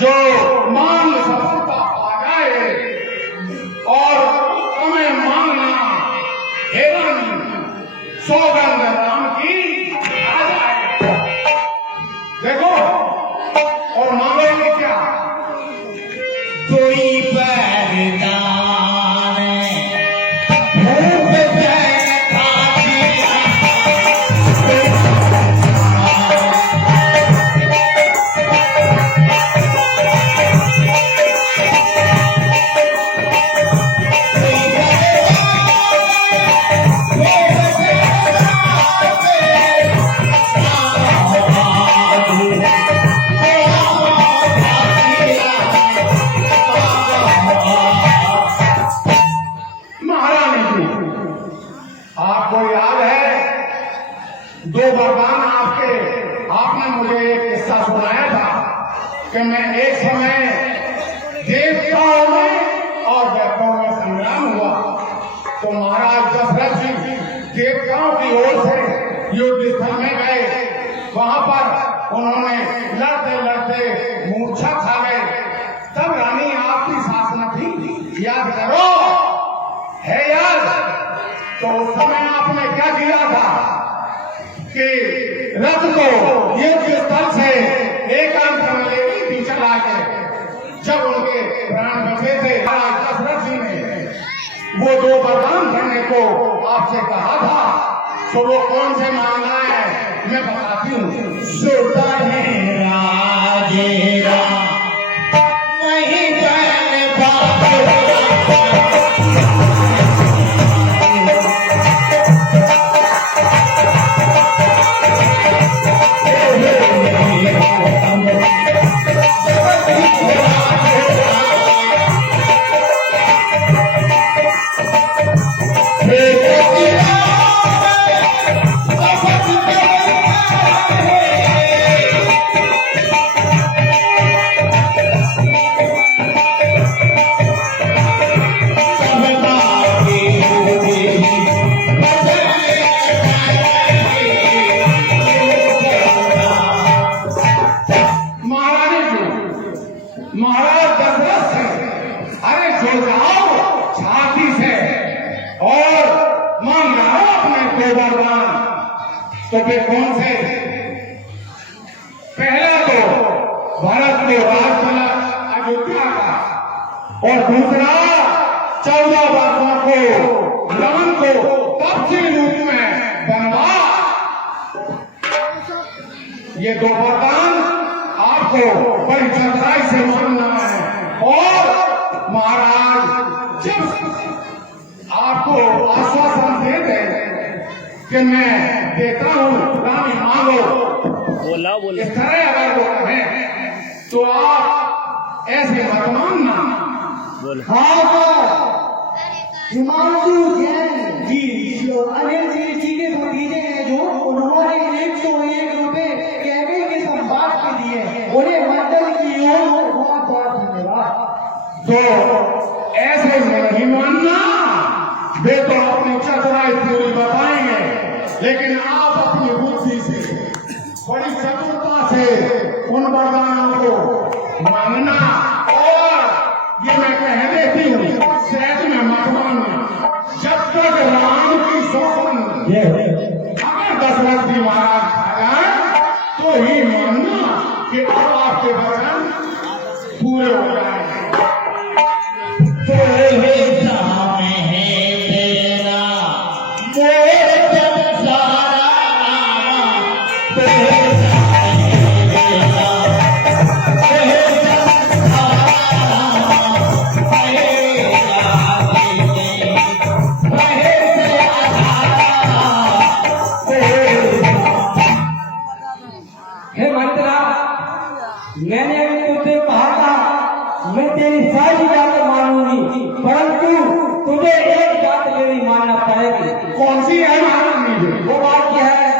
जो मांग सफलता पा जाए और तुम्हें मांगना हेरा नहीं, सौगंध राम की आ जाए। देखो और मांगेंगे क्या? कोई पैदा दो वरदान आपने मुझे एक किस्सा सुनाया था कि मैं एक समय देवताओं में और दैत्यों में संग्राम हुआ तो महाराज दशरथ जी देवताओं की ओर से युद्ध स्थल में गए। वहां पर उन्होंने लड़ते लड़ते मूर्छा खा गए। तब रानी आपकी सास न थी, याद करो है याद? तो उस समय आपने क्या किया था कि रथ को युद्ध स्थल से एकांत में लेके पीछे लाके जब उनके प्राण बचे थे दशरथ जी ने वो दो वरदान करने को आपसे कहा था। तो वो कौन से मांगना है मैं बताती हूँ। सुता है राजेरा वही महाराज दशरथ से अरे जो जाओ छाती से और मांग रहा अपने दो वरदान। तो वे कौन से? पहला तो भारत में राज मिला अयोध्या का और दूसरा 14 वर्षों को राम को पक्षी रूप में बनवा। ये दो वरदान आपको बड़ी चतुराई से मानना है। और महाराज जब आपको आश्वासन दे दे कि मैं देता हूँ रानी मांगो, बोला इस तरह अगर वो कहें तो आप ऐसे मत मानना। हाँ हिमांशु जैन जी जो अनिल जी के भतीजे हैं जो उन्होंने 101 रुपए कैबे के संवाद के लिए उन्हें मंडल की ओर बहुत बहुत धन्यवाद। तो ऐसे नहीं मानना, वे तो अपनी चतुराई पूरी बताएंगे लेकिन आप अपनी बुद्धि से बड़ी चतुरता से उन वरदानों को मांगना। और ये मैं कह देती हूँ सहज में मत मानना। जब तक राम की सौगंध अगर दशरथ जी महाराज खाया तो ही मानना कि अब आपके वचन पूरे हो जाएंगे। मैंने तुझसे कहा था मैं तेरी सारी बातें मानूंगी, परंतु तुझे एक बात मेरी मानना पड़ेगी। कौन सी है महारानी? वो बात क्या है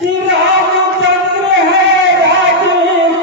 कि रामचंद्र है राजीव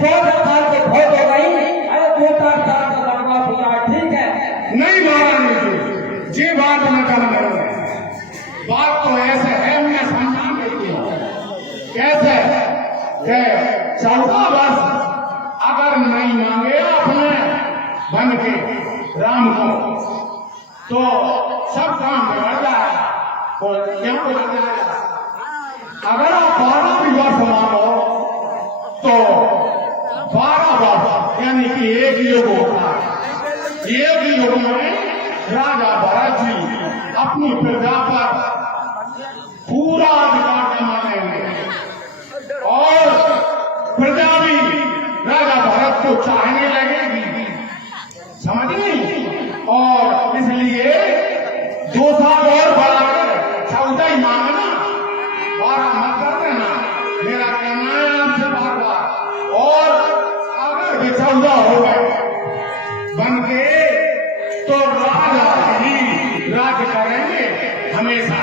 14 साल के बहुत हो गई। अरे 2-4 साल का लड़का पूरा ठीक है। नहीं महारानी जी, ये बात मैं कर रहा हूँ। बात तो ऐसे है, मैं समझा देती हूँ कैसे कि 14 वर्ष अगर नहीं मांगे अपने बन के राम को तो सब काम बिगड़ जाएगा। तो क्यों बिगड़ जाएगा? अगर आप 12 भी वर्ष मांगो तो 12 वर्ष यानी कि एक युग होता है। एक युग में राजा भरत जी अपनी प्रजा पर पूरा अधिकार जमाएंगे और प्रजा भी राजा भरत को चाहने लगेगी, समझ गई? और इसलिए 2 साल और बढ़ाकर 14 ही मांगना, 12 मत कर देना। मेरा कहना है आपसे बार-बार। और अगर ये 14 हो गए बन के तो राजा ही राज्य करेंगे हमेशा।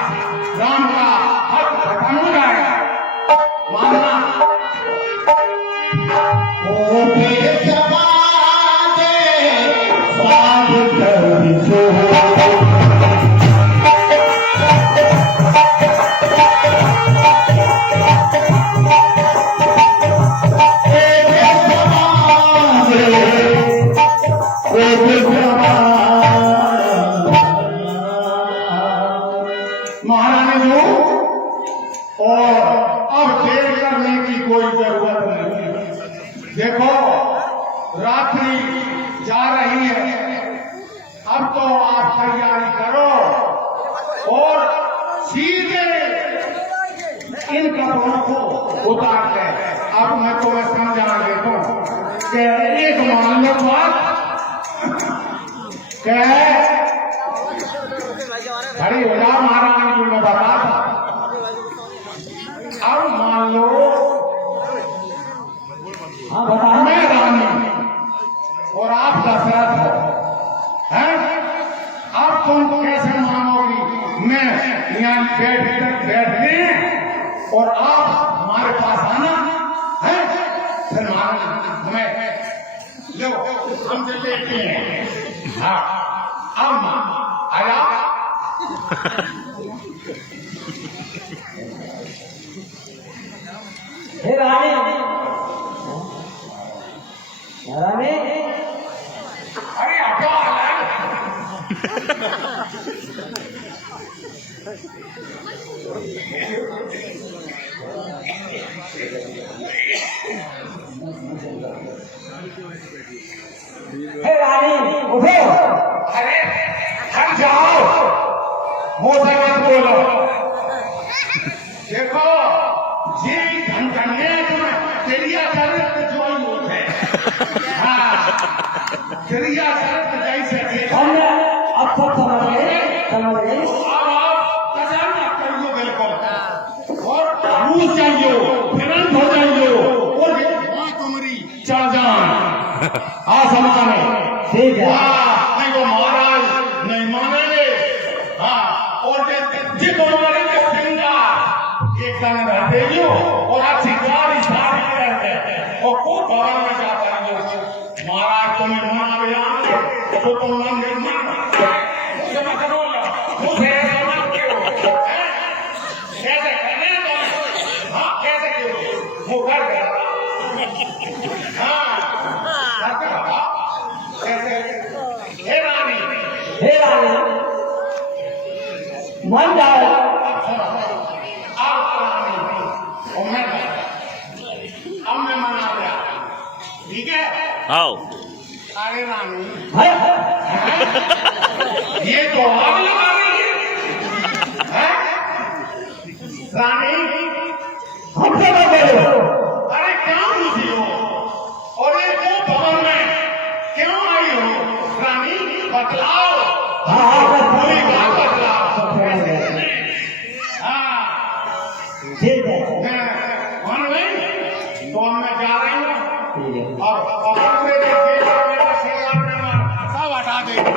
राम का हक खत्म हो जाएगा, मानना। ओ बेसमाजे साध कर जो महारानी जी, और अब देर करने की कोई जरूरत नहीं। देखो रात्रि जा रही है, अब तो आप तैयारी करो और सीधे इन कपड़ों को उतार के अब मैं तुम्हें समझा देता हूँ कि एक मान लो बात खड़ी हो जाओ। महारानी जी ने बता था, अब मान लो हाँ बताओ। मैं रानी और आप दशरथ हो, हैं? अब तुम कैसे मानोगी? मैं यहाँ बैठने और आप हमारे पास आना है, फिर मानना मैं लो हम से लेते हैं। हाँ अब आया हे रानी, रानी अरे हटो हे रानी उठो। अरे हट जाओ, मुंह से मत बोलो। देखो ये धनकन्या चिड़िया चरित्र जो ही होते हैं। हाँ चिड़िया चरित्र जैसे देखो। हमने अब तक समझ गए। अब आप कदम मत करियो बिल्कुल, और रूस जाइयो, फिरंत हो जाइयो और वहाँ तुम्हारी चढ़ जान आसमान में। ठीक है। हाँ नहीं तो महाराज नहीं मानेंगे। हाँ और जिस उम्र के सिंगार एक दिन रहते हो और अच्छी गाड़ी सारी रहते और खूब भवन में जाता है। महाराज तुम्हें मना भी आएंगे तो तुम मंदिर मानो मुझे कैसे करने तो हाँ कैसे क्यों वो घर गया। हाँ कैसे हे रानी, हे रानी मन जाओ। अब मैं मना गया, ठीक है? आओ अरे रानी ये तो आग लगा रही है, रानी हमसे मत बोलो। अरे क्या पूछी हो और ये दो भवन में क्यों आई हो? रानी बतलाओ, पूरी बात बतलाओ। हाँ ठीक है। मैं मान गई तो अब मैं जा रही हूँ और सब हटा देंगे।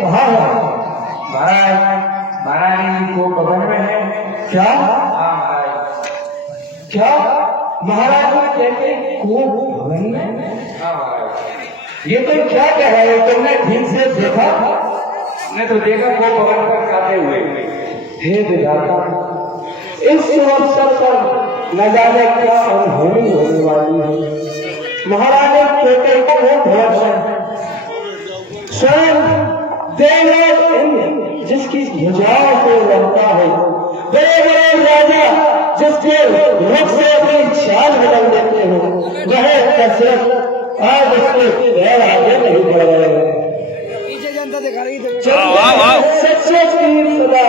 कहाँ है? महाराज महारानी को भवन में है। क्या? हाँ महाराज। क्या महाराज कहते को भवन में? हाँ महाराज। ये तो क्या कह रहे हो? तुमने ठीक से देखा? मैं तो देखा को भवन पर खाते हुए। हे विधाता, इस अवसर पर न जाने क्या अनहोनी होने वाली है। महाराज कहते को भवन में स्वयं देवराज इंद्र जिसकी भुजाओं को लड़ता है, बड़े बड़े राजा जिसके मुख से अपनी चाल बदल देते हो, वह दशरथ आज उसके पैर आगे नहीं बढ़ रहे हैं। सच की सदा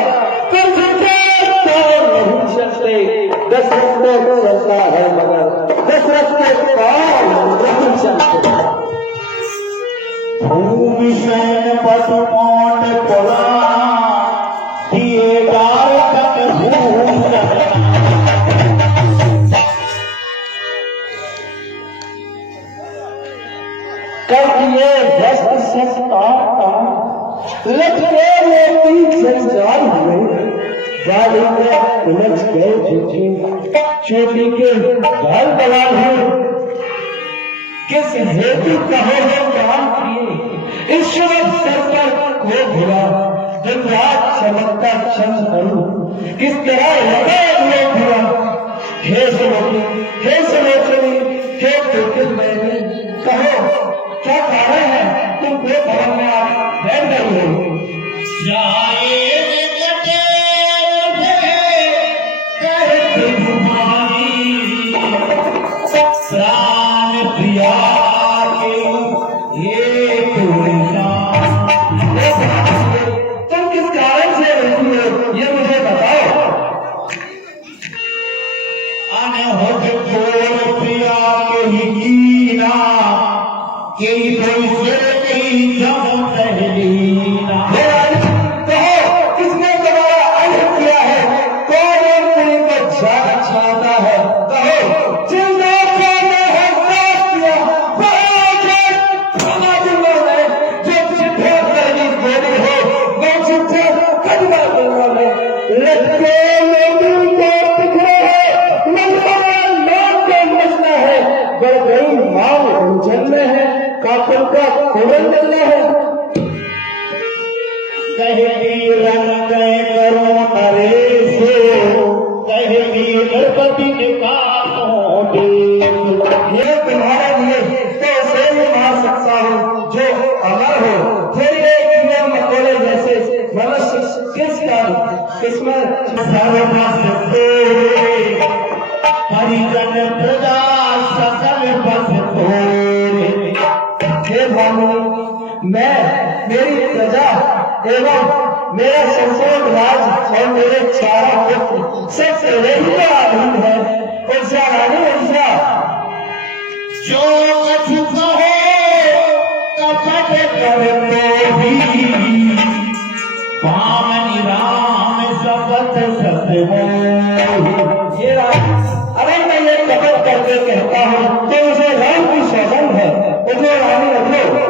कर नहीं सकते। दशरथ को चलता है मगर दशरथ के पार नहीं चलते। भूमि सैन पटमोट कोला दिए गाल तक भूम कर दिए वस्त्र सस्ता लटके मोती जंजाल हुए, गाड़ी में उलझ गए झूठे चोटी के गाल बवाल हुए। किस हेतु कहो हो काम किए ईश्वर सर पर को भुला, दिन रात चमकता चंद अरु किस तरह लगा हुए भुला। हे सलोचनी हे कुटिल मैंने कहो क्या कारण है तुम को भवन में आप बैठ गए हो? प्राण प्रिया के ये तुम किस कारण से रहती हो ये मुझे बताओ। अनहद कोर प्रिया के ही कीना के की जम पहलीना। कहो किसने तुम्हारा अनहद किया है? कौन और पुरी को जाग छाता है? कहो जिंदा काफिल का खोलन चलना है। कहती रंग गए करो नरेश, कहती गणपति के ये तुम्हारे लिए तो उसे भी मार सकता हूँ जो अमर हो। फिर ये कीड़े मकोड़े जैसे मनुष्य किसमें हरिजन प्रजा सकल बस थोड़े। हे भानु मैं मेरी प्रजा एवं मेरा संपूर्ण राज और मेरे चारों पुत्र सबसे रेखा आधीन है। उर्जा रानी उर्जा जो कछु कहो कपट करते भी पामनि राम शपथ सत्य। अरे मैं ये कपट करके कहता हूँ तो उसे राम की सौगंध है। उठो रानी उठो।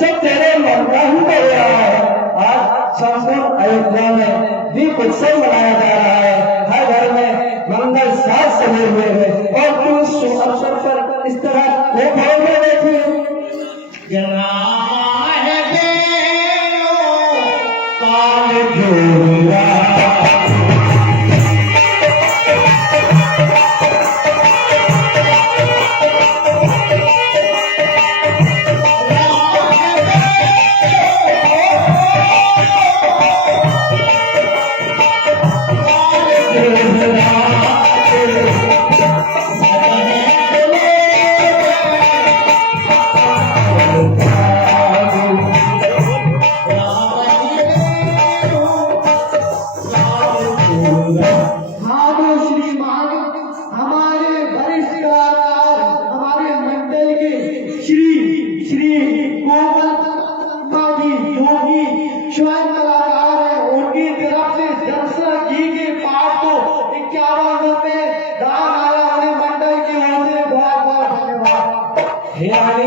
सब तेरे मन का ही कर रहा है। आज संपूर्ण अयोध्या में दीप उत्सव मनाया जा रहा है। हर घर में मंगल साज सजे हुए हैं और तू इस शुभ अवसर पर इस तरह वो भाव में बैठी हे रानी,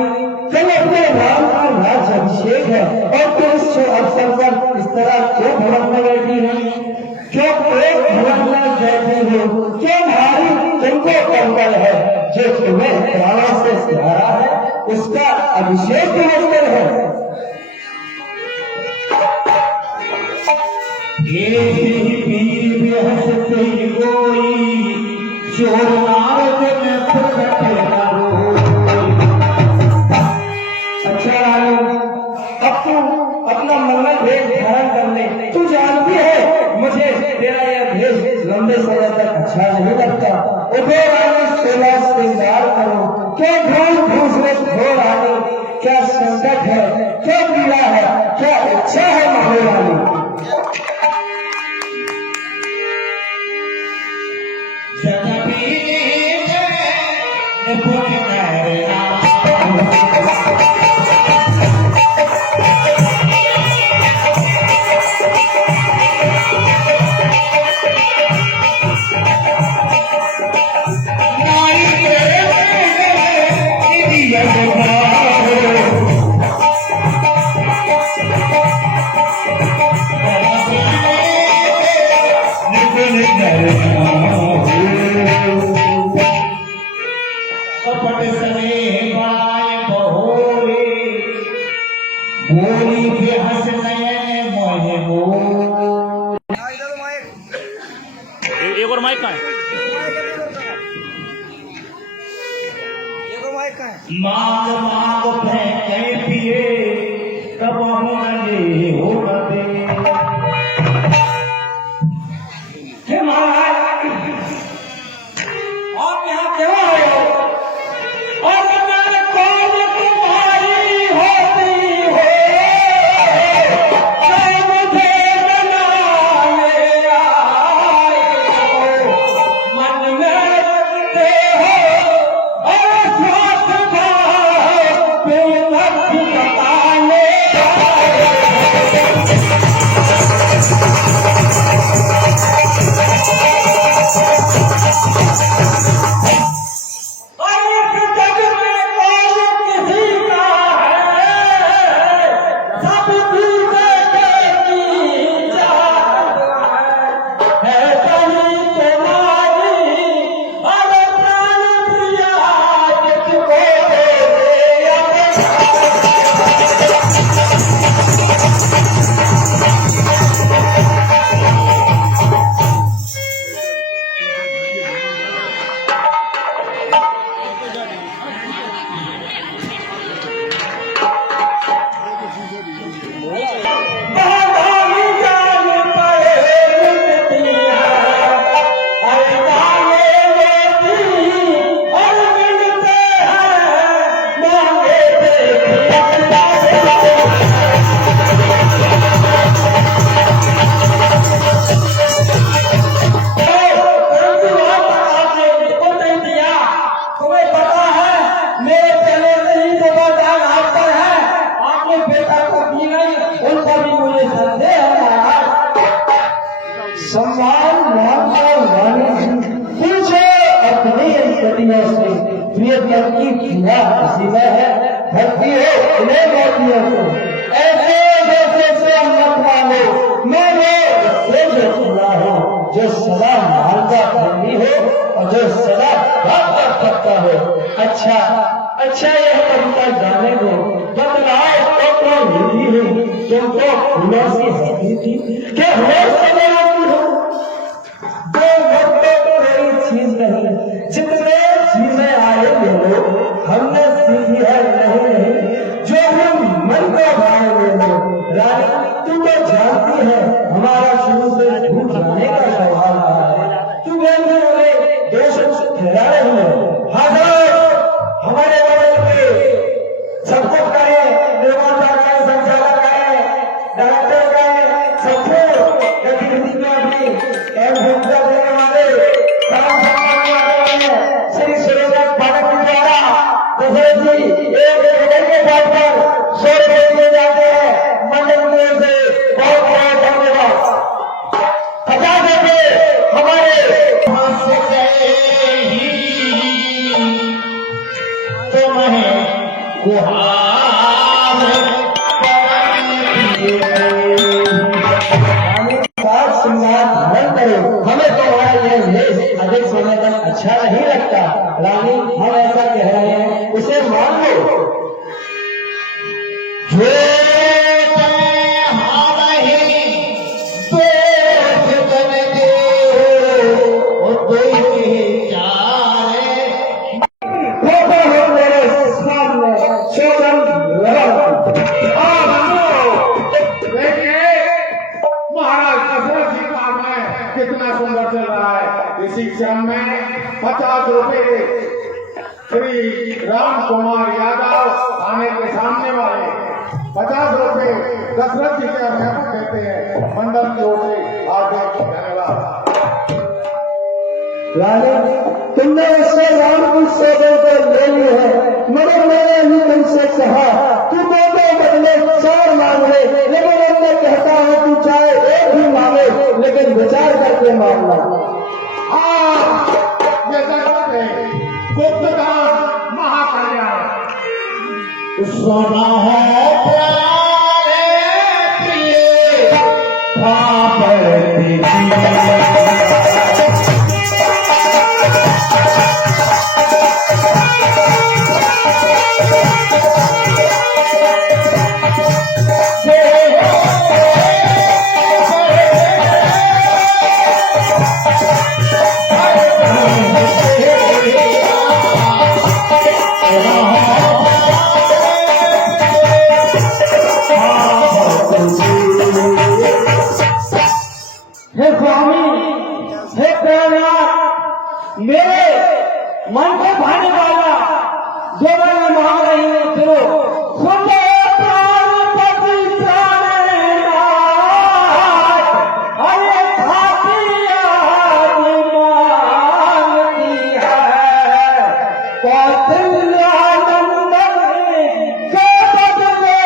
कल अपने राम का राज अभिषेक है और तुम इस शुभ अवसर पर इस तरह क्यों भड़कने बैठी है? क्यों प्रेम भड़कना बैठी हो? क्यों भारी तुमको कंबल है जो तुम्हें प्राणों से प्यारा है, उसका अभिषेक अवसर है। ये पीर भी हंसते ही कोई शोर नारद में प्रकट करो। अच्छा रानी, अब तू अपना मंगल भेष धारण कर ले। तू जानती है मुझे तेरा यह भेष लंबे समय तक अच्छा नहीं लगता। उठो रानी, सेवा श्रृंगार करो। क्या ढूंढ घूसरत हो रानी? क्या संकट है, क्या पीड़ा है, क्या इच्छा है महारानी? एक और माइक का है। मांग मांग फेंके पिए कब होंगे हो गए। हे महाराज, आप यहाँ क्यों आए हो? और मैं कौन तुम्हारी होती हो? क्या मुझे मनाने आए हो? मन में रखते हो और स्वार्थ भाव बेनक्ष बताने सम्मान पूछो अपनी स्थितियों से प्रियतम की क्या हसीना है, भक्ति हो इन्हें मोतियों को ऐसे जैसे से मत मानो। मैं वो से सुना हो जो सदा मानता प्रेमी हो और जो सदा बात कर सकता हो। अच्छा अच्छा, यह कविता जाने को बदलाव तो मिली हुई तुमको फूलों की हंसी थी कि हो समय दो घंटे तो नई चीज नहीं, जितने चीजें आए बोलो हमने सीखी है नहीं जो हम मन को भाए बोलो। रानी तू तो जानती है हमारा शुरू से झूठ जाने का सवाल है। तू बोलने वाले दोष ठहरा रही है। हमारे बगल पे सब कुछ करे, निर्माता का संचालक है, डायरेक्टर का है, सब गतिविधि में अपनी भूमिका देने वाले काम संभालने वाले श्री सुरेंद्र पाठक जी द्वारा दशरथ जी एक के पद पर 100 रुपये दिए जाते हैं। मंडल की ओर से बहुत बहुत धन्यवाद। 50 रुपये हमारे हाथ से तुम्हें साज श्रृंगार धारण करो, हमें तुम्हारा यह वेश अधिक समय तक अच्छा नहीं लगता। रानी हम ऐसा कह रहे हैं, उसे मान लो। जो देखिए महाराज दशरथ जी का मैं कितना सुंदर चल रहा है। इसी क्रम में 50 रुपए श्री राम कुमार यादव थाने के सामने वाले 50 रुपए दशरथ जी के अध्यापक देते हैं। मंडल की ओर से हार्दिक धन्यवाद। रानी तुमने उससे राम कुछ सौदे को ले ली है, मगर मैंने ही तुमसे कहा तू दो बदले 4 मांग ले, लेकिन मैं कहता हूँ तू चाहे 1 ही मांगे, लेकिन विचार करके मांगना। हाँ, ये जरूरत है। गुप्तदान महाकल्याण। सोना है प्यारे प्रिय हे स्वामी, हे प्रेमनाथ, मेरे मन को भाने वाला जो मैं मांग रही हूँ सुनो। सुनो प्राणपति प्राणनाथ, अरे भातिया मांगती है कौशल्यानंदन के बदले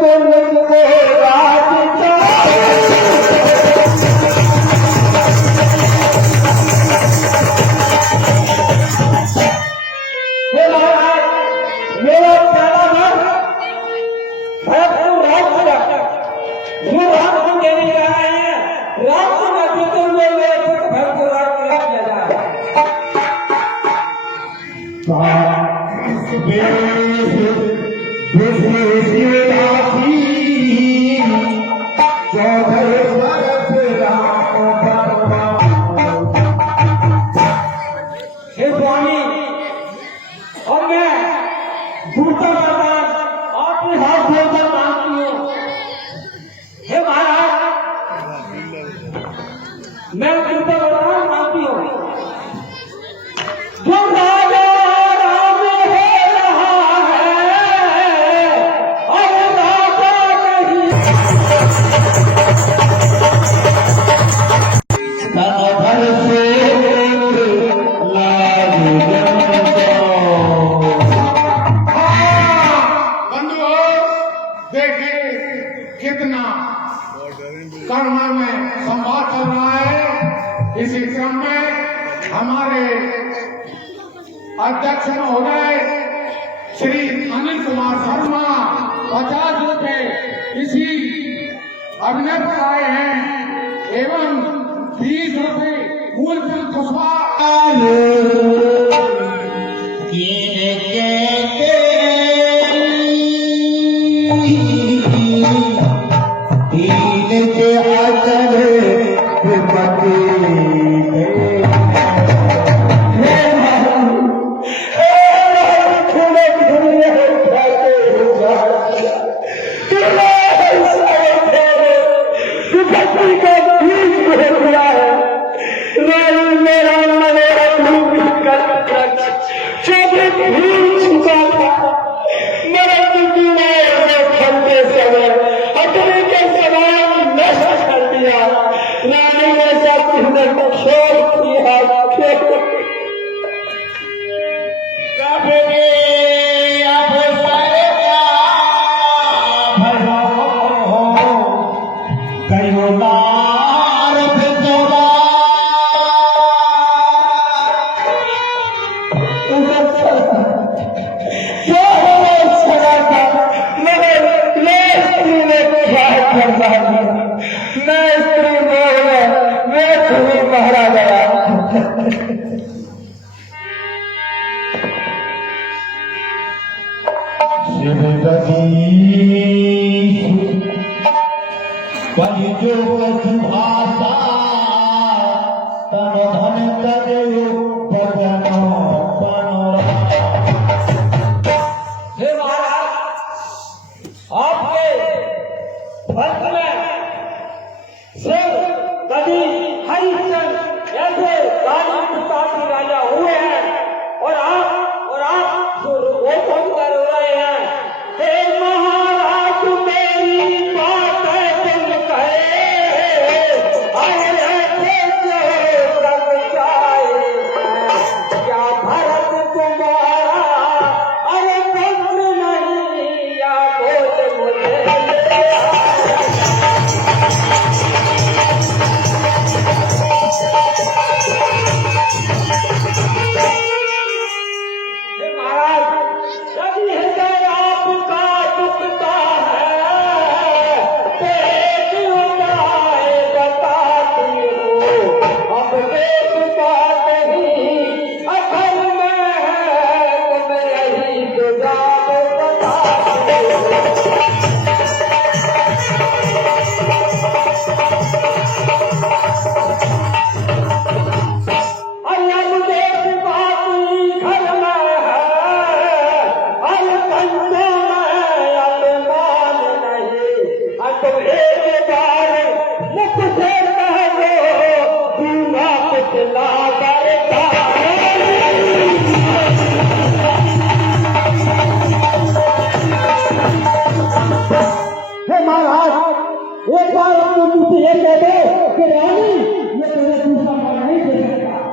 तुमको राज मेरा प्यारा मन भरतपुर राज जो राम को देने जा रहे हैं, राम को नेतृत्व में मेरे पुत्र भरतपुर राज को रख दिया जाए। हे स्वामी, और मैं दूसरा वरदान अपने हाथ जोड़कर मांगती हूँ। हे महाराज, मैं दूसरा वरदान मांगती हूँ। जो राजा राम हो रहा है, और राजा नहीं देखिए कितना कर्म में संवाद चल रहा है। इसी क्रम में हमारे अध्यक्ष महोदय श्री अनिल कुमार शर्मा 50 रुपए इसी अभिनय पर आए हैं एवं 30 रुपए मूलचंद कुशवाहा कयो शिव कलिजुग सुभाषा तन धन करो भजन हे महाराज, आपके वंश में शिव, कवि, हरिश्चंद्र ऐसे राजा प्रतापी राजा हुए हैं और आप वो कौन कर रहे हैं? हे महाराज, मेरी बात सुन कहे, अरे क्या भरत तुम्हारा अरे पुत्र नहीं या बोल मुझे हे महाराज, यदि हृदय आपका दुखता है, पेट उठाए बताती हूँ, अब पेट बात ही अखर में है, तुम यही जुगाड़ बताती हूँ। हे महाराज, एक बार अपने मुझसे ये कह दो कि रानी ये तुझे दूसरा मौका नहीं दे सकता।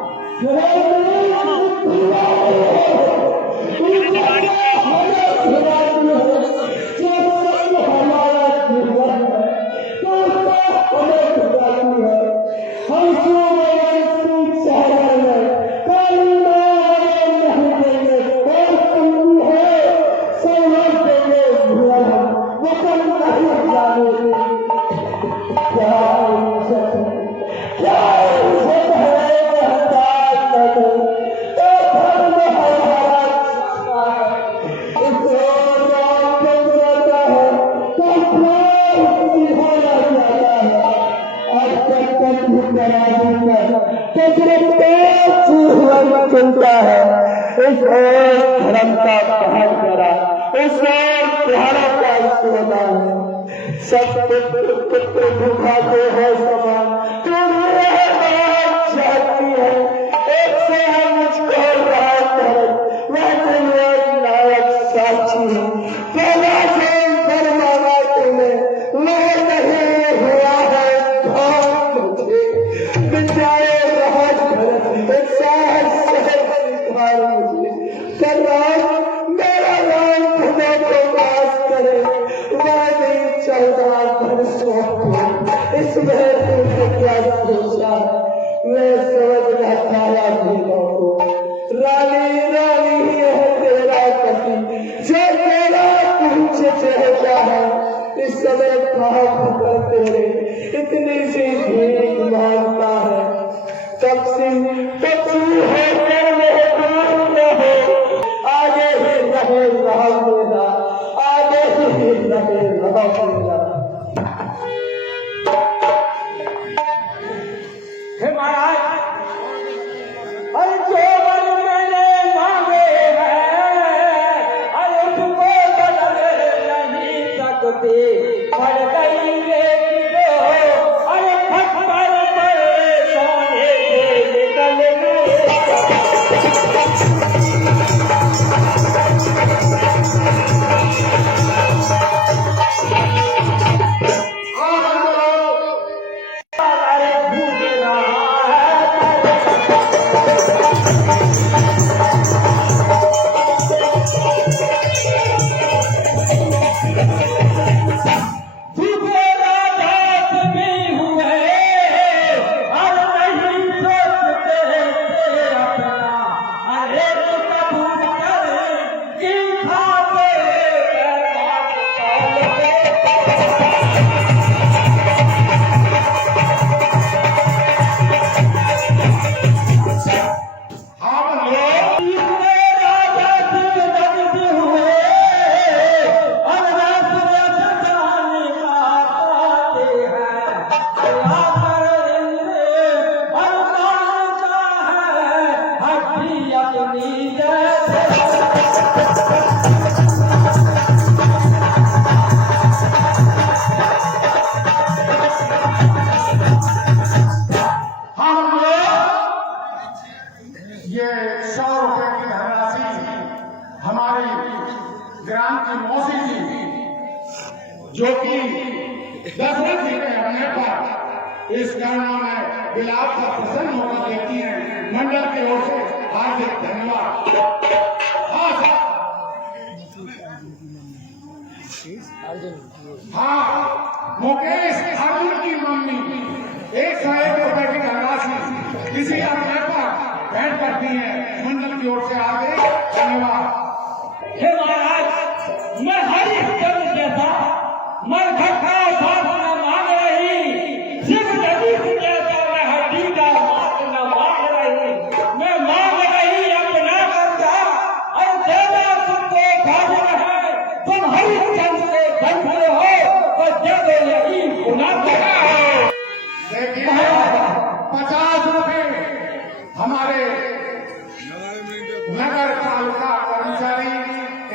चिंता है इस धर्म का पहाड़ करा, इस पहाड़ों का समाधान है। सब पुत्र भूखाते हैं समान, तुम चाहती है एक से है मुझको रात है, वह नायक साक्षी है। पहला से फरमाना तुम्हें मैं नहीं हुआ है भाव मुझे बिचारे मेरा राम खुदा को माफ करे, मैं नहीं चाहता इसमें तुमने क्या सोचा, मैं समझना चाहा दिलों को। रानी रानी ही है तेरा पति, जो तेरा कुछ चाहता है। इस समय भाव कर तेरे इतनी सी भीख मांगता है, तब से है आगे ही रहे राम मेरा, आगे ही रहे राम मेरा। हे महाराज, अरे जो वर मैंने मांगे हैं, अरे उसको बदल नहीं सकते, पड़ गई ये अरे पत्थर पर सोने से निकल गए। हमारी ग्राम की मौसी जी, जो कि दशरथ जी के मरने पर इस गणना में विलाप का प्रसन्न होकर देती हैं, मंडल की ओर से हार्दिक धन्यवाद। हाँ सर, हाँ, मुकेश अर्जुन की मम्मी 101 रुपए की धनराशि किसी अवसर पर भेंट करती है, मंडल की ओर से हार्दिक धन्यवाद। हे महाराज, मैं हरिश्चंद्र जैसा मैं घटा साथ न मांग रही, शिव जगदीश जैसा मैं हड्डी का मांग न मांग रही, मैं मांग रही अपना कर्जा और देना तुमको भाजन है। तुम हरिश्चंद्र के बंधु हो तो जब यही गुनाह लगा है। देखिए 50 रुपए हमारे नगर पालिका कर्मचारी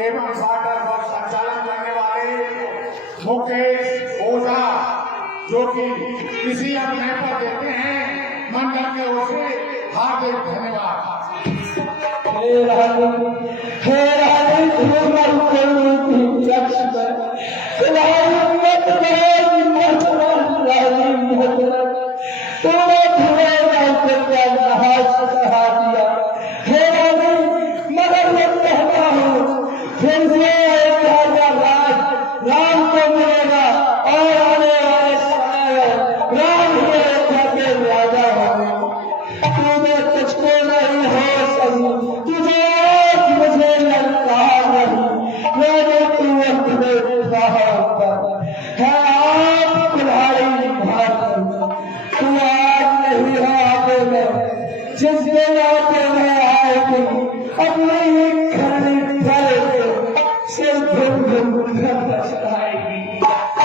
एवं वाटर वर्क संचालन करने वाले मुकेश ओझा, जो कि किसी अभिनय पर देते हैं, मंडल की ओर से हार्दिक धन्यवाद। हे रानी तुम्हारी कोई लक्ष्मण तुम्हारी मत तुम्हें कहा दिया। हे रानी, मगर मैं कहता हूँ फिर से राम को मिलेगा और आने वाले समय राम ही अयोध्या के राजा होंगे। तुझे तुझको नहीं हो सही, तुझे आज मुझे लगता नहीं, मैंने तू अपने होगा है आप तुम्हारी भाषा, तू आज नहीं आगे में जिसके नाते में आएगी अपनी खड़ी कर से घर बचाएगी,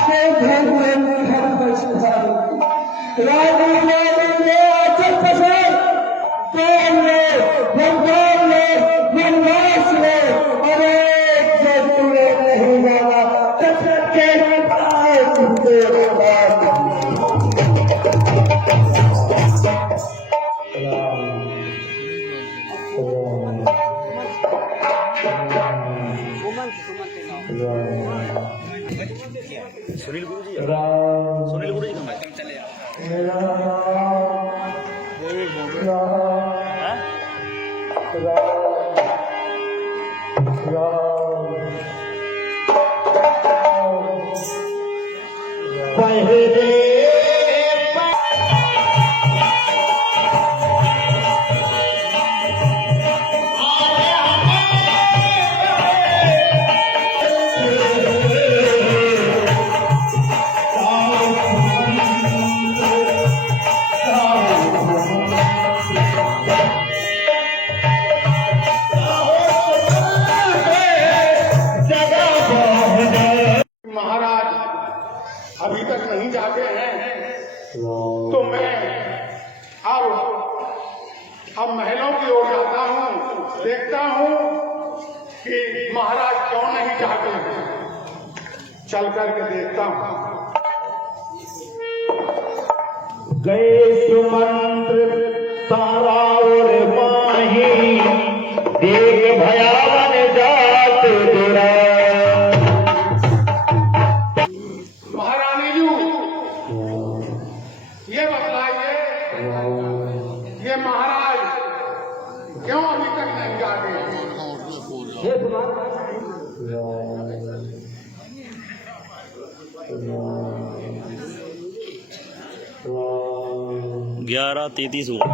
से घर बचाएगी। रानी ने आचर पसंद तो हमने भगवान ने वनवास में अनेक से तुरे नहीं माना, कसरत के आए तुमको सुनील गुरु जी राम सुनील गुरु जी कहाँ चले मेरा राम पहले महाराज अभी तक नहीं जाते हैं, तो मैं अब महलों की ओर जाता हूँ, देखता हूँ कि महाराज क्यों नहीं जाते हैं, चल करके देखता हूँ। गए सुमंत्र तारा और माही देख भयावन जात दुरा। महारानी जी, ये बतलाइए, ये महाराज क्यों अभी तक नहीं जाते हैं? हे कुमार 11:33 हुआ।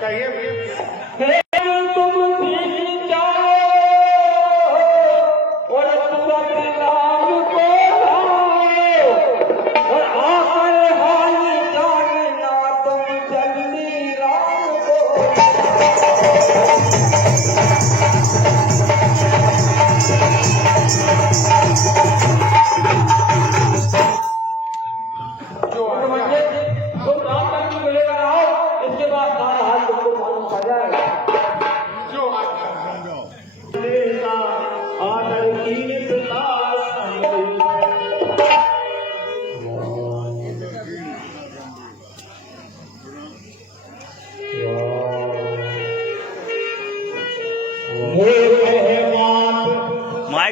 कहिए तुम भी जाओ और तुम अपने नाम को लाओ और आखिर हाल जानना तुम जल्दी राम को। जो तुम राम की लेकर आओ, इसके बाद सारा हाल तुमको मालूम पड़ जाएगा।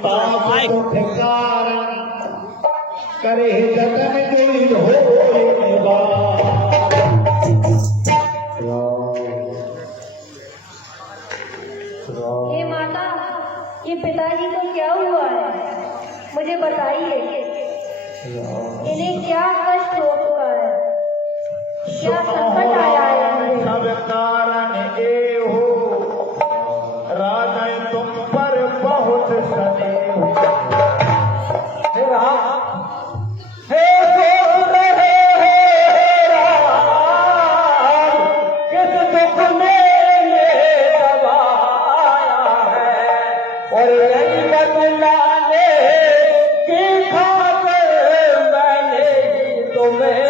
माइक दो, माइक। तो ठिकार करे जतन दिल हो हे माता, ये पिताजी को क्या हुआ है, मुझे बताइए। इन्हें क्या कष्ट हो चुका है, क्या संकट आया है मुझे? सब कारण ए हो राजा तुम पर बहुत सने हे राम हे सोच रहे हो राम किस दुख में ये दबाया है और यही बदलाने की खातिर मैंने ही तुम्हें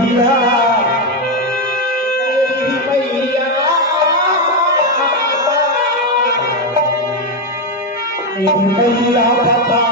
बुलाया मेरी मैया मेरी मैया बता